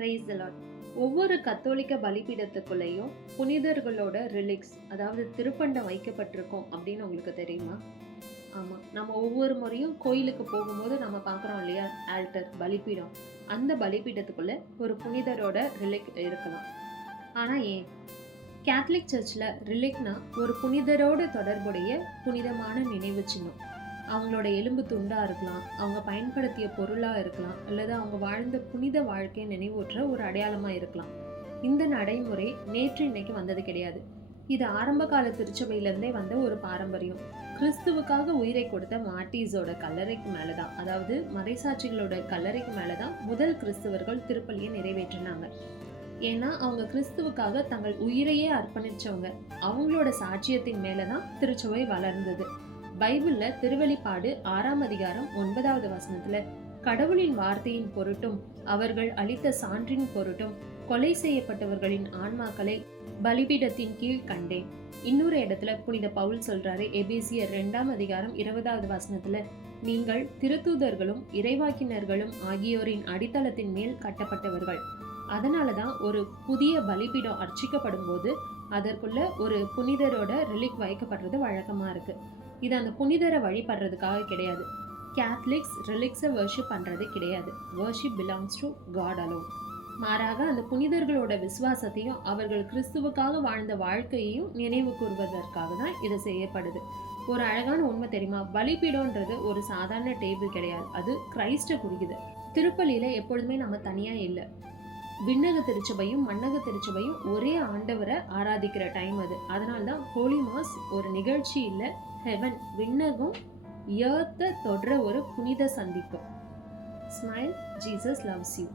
Praise the Lord. ஒவ்வொரு கத்தோலிக்க பலிபீடத்துக்குள்ளேயும் புனிதர்களோட ரிலிக்ஸ், அதாவது திருப்பண்டம் வைக்கப்பட்டிருக்கும் அப்படின்னு உங்களுக்கு தெரியுமா? ஆமாம், நம்ம ஒவ்வொரு முறையும் கோயிலுக்கு போகும்போது நம்ம பார்க்குறோம் இல்லையா, ஆல்டர் பலிபீடம். அந்த பலிபீடத்துக்குள்ள ஒரு புனிதரோட ரிலிக் இருக்கலாம். ஆனால் ஏன்? கேத்தலிக் சர்ச்சில் ரிலிக்னா ஒரு புனிதரோட தொடர்புடைய புனிதமான நினைவு சின்னம். அவங்களோட எலும்பு துண்டாக இருக்கலாம், அவங்க பயன்படுத்திய பொருளாக இருக்கலாம், அல்லது அவங்க வாழ்ந்த புனித வாழ்க்கையை நினைவூற்ற ஒரு அடையாளமாக இருக்கலாம். இந்த நடைமுறை நேற்று இன்னைக்கு வந்தது கிடையாது. இது ஆரம்ப கால திருச்சபையிலேருந்தே வந்த ஒரு பாரம்பரியம். கிறிஸ்துவுக்காக உயிரை கொடுத்த மார்டீஸோட கல்லறைக்கு மேலே தான், அதாவது மறைசாட்சிகளோட கல்லறைக்கு மேலே தான் முதல் கிறிஸ்தவர்கள் திருப்பலியை நிறைவேற்றினாங்க. ஏன்னா அவங்க கிறிஸ்துவுக்காக தங்கள் உயிரையே அர்ப்பணிச்சவங்க. அவங்களோட சாட்சியத்தின் மேலே தான் திருச்சபை வளர்ந்தது. பைபிள்ல திருவெளிப்பாடு 6ஆம் அதிகாரம் 9வது வசனத்துல கடவுளின் வார்த்தையின் பொருட்டும் அவர்கள் அளித்த சான்றின் பொருட்டும் கொலை செய்யப்பட்டவர்களின் ஆன்மாக்களை பலிபீடத்தின் கீழ் கண்டேன். இன்னொரு இடத்துல புனித பவுல் சொல்றாரு, எபேசியர் 2ஆம் அதிகாரம் 20வது வசனத்துல, நீங்கள் திருத்தூதர்களும் இறைவாக்கினர்களும் ஆகியோரின் அடித்தளத்தின் மேல் கட்டப்பட்டவர்கள். அதனாலதான் ஒரு புதிய பலிபீடம் அர்ச்சிக்கப்படும் போது அதற்குள்ள ஒரு புனிதரோட ரிலிக் வைக்கப்படுறது வழக்கமா இருக்கு. இது அந்த புனிதரை வழிபடுறதுக்காக கிடையாது. கேத்தலிக்ஸ் ரிலிக்ஸை வர்ஷிப் பண்ணுறது கிடையாது. Worship belongs to God alone. மாறாக அந்த புனிதர்களோட விசுவாசத்தையும் அவர்கள் கிறிஸ்துவுக்காக வாழ்ந்த வாழ்க்கையையும் நினைவு கூறுவதற்காக தான் இது செய்யப்படுது. ஒரு அழகான உண்மை தெரியுமா? பலிபீடம்ன்றது ஒரு சாதாரண டேபிள் கிடையாது, அது கிரைஸ்டை குறிக்குது. திருப்பலியில எப்பொழுதுமே நம்ம தனியா இல்லை. விண்ணக திருச்சபையும் மண்ணக திருச்சபையும் ஒரே ஆண்டவரை ஆராதிக்கிற டைம் அது. அதனால்தான் ஹோலி மாஸ் ஒரு நிகழ்ச்சி இல்லை, ஹெவன், விண்ணகம் எர்த்தை தொடர ஒரு புனித சந்திப்பு. Smile, Jesus loves you.